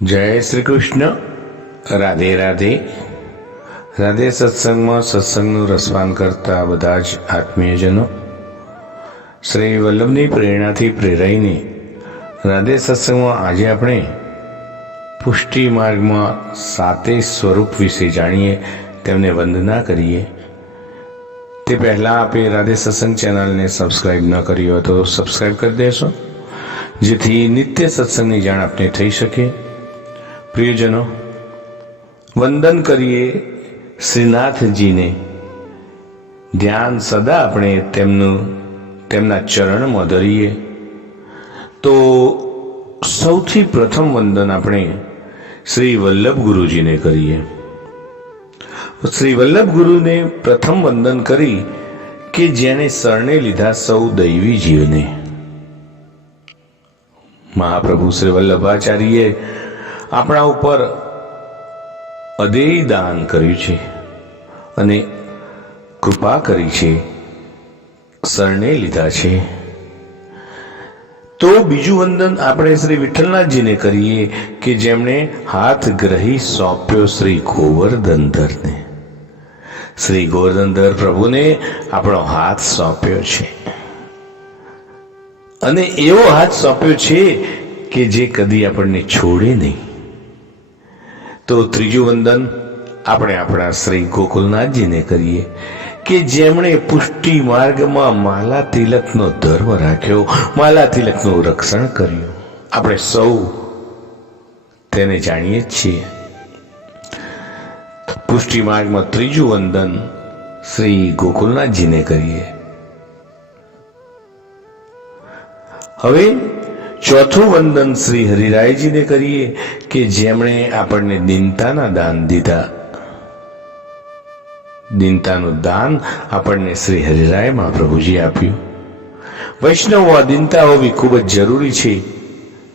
जय श्री कृष्ण। राधे राधे। राधे सत्संगમાં સત્સંગનું રસપાન કરતા બધા જ આત્મીયજનો શ્રી વલ્લભની પ્રેરણાથી પ્રેરાઈને રાધે સત્સંગમાં આજે આપણે પુષ્ટિ માર્ગમાં 7 સ્વરૂપ વિશે જાણીએ, તેમને વંદના કરીએ. તે પહેલાં આપે રાધે સત્સંગ ચેનલને સબસ્ક્રાઈબ ન કરી હોય તો સબસ્ક્રાઈબ કરી દેશો, જેથી નિત્ય સત્સંગની જાણ આપને થઈ શકે. પ્રિયજનો, વંદન કરીએ શ્રીનાથજીને. ધ્યાન સદા આપણે તેમના ચરણમાં ધરીએ. તો સૌથી પ્રથમ વંદન આપણે શ્રી વલ્લભ ગુરુજીને કરીએ. શ્રી વલ્લભ ગુરુને પ્રથમ વંદન કરી કે જેને શરણે લીધા સૌ દૈવી જીવને. મહાપ્રભુ શ્રી વલ્લભાચાર્યે આપણા ઉપર અદેય દાન કર્યું છે અને કૃપા કરી છે, શરણે લીધા છે. તો બીજું વંદન આપણે શ્રી વિઠ્ઠલનાથજીને કરીએ કે જેમણે હાથ ગ્રહી સોંપ્યો શ્રી ગોવર્ધનધરને. શ્રી ગોવર્ધનધર પ્રભુને આપણો હાથ સોંપ્યો છે અને એવો હાથ સોંપ્યો છે કે જે કદી આપણને છોડે નહીં. તો ત્રીજું વંદન આપણે આપણા શ્રી ગોકુલનાથજીને કરીએ કે જેમણે પુષ્ટિ માર્ગમાં માલા તિલકનો ધર્મ રાખ્યો, માલા તિલકનું રક્ષણ કર્યું. આપણે સૌ તેને જાણીએ જ છીએ. પુષ્ટિ માર્ગમાં ત્રીજું વંદન શ્રી ગોકુલનાથજીને કરીએ. હવે ચોથું વંદન શ્રી હરિરાયજીને કરીએ કે જેમણે આપણને દીનતાના દાન દીધા. દીનતાનું દાન આપણને શ્રી હરિરાય મહાપ્રભુજી આપ્યું. વૈષ્ણવમાં દીનતા હોવી ખૂબ જ જરૂરી છે.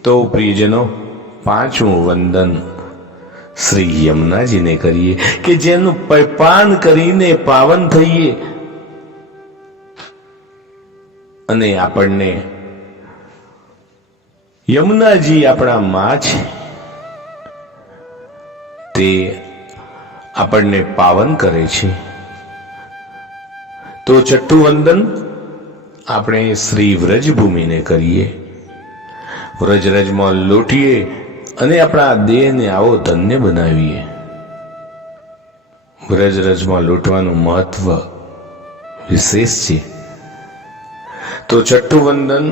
તો પ્રિયજનો, પાંચમું વંદન શ્રી યમુનાજીને કરીએ કે જેનું પાન કરીને પાવન થઈએ અને આપણને યમુનાજી આપણા મા છે, તે આપણને પાવન કરે છે. તો છઠ્ઠું વંદન આપણે શ્રી વ્રજભૂમિને કરીએ. વ્રજરજમાં લોટીએ અને આપણા દેહને આવો ધન્ય બનાવીએ. વ્રજરજમાં લૂંટવાનું મહત્વ વિશેષ છે. તો છઠ્ઠું વંદન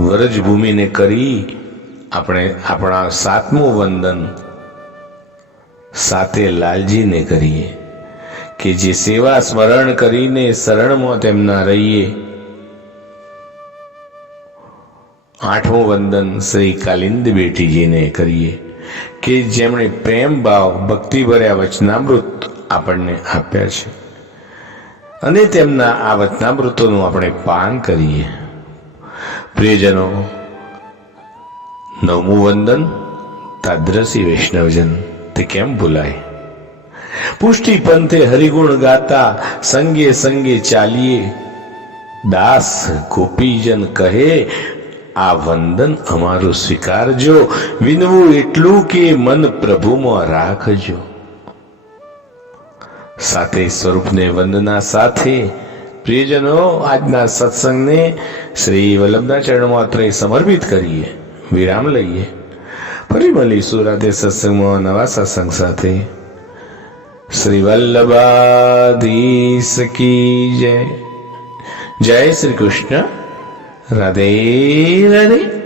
વ્રજભૂમિને કરી આપણે આપણા સાતમું વંદન સાતે લાલજીને કરીએ કે જે સેવા સ્મરણ કરીને શરણમાં તેમના રહીએ. આઠમું વંદન શ્રી કાલિંદ બેટીજીને કરીએ કે જેમણે પ્રેમ ભાવ ભક્તિ ભર્યા વચનામૃત આપણને આપ્યા છે અને તેમના આ વચનામૃતોનું આપણે પાન કરીએ. પ્રિયજનો, નવમું વંદન તાદ્રસી વૈષ્ણવજન, તે કેમ ભૂલાય. પુષ્ટિ પંથે હરિગુણ ગાતા સંગે સંગે ચાલીએ. દાસ ગોપીજન કહે આ વંદન અમારું સ્વીકારજો. વિનવું એટલું કે મન પ્રભુમાં રાખજો. સાતે સ્વરૂપને વંદના સાથે પ્રિયજનો આજના સત્સંગને શ્રી વલ્લભના ચરણમાં અત્રે સમર્પિત કરીએ. વિરામ લઈએ. ફરી મળીશું રાધે સત્સંગમાં નવા સત્સંગ સાથે. શ્રી વલ્લભાધીશ કી જય. જય શ્રી કૃષ્ણ. રાધે રાધે.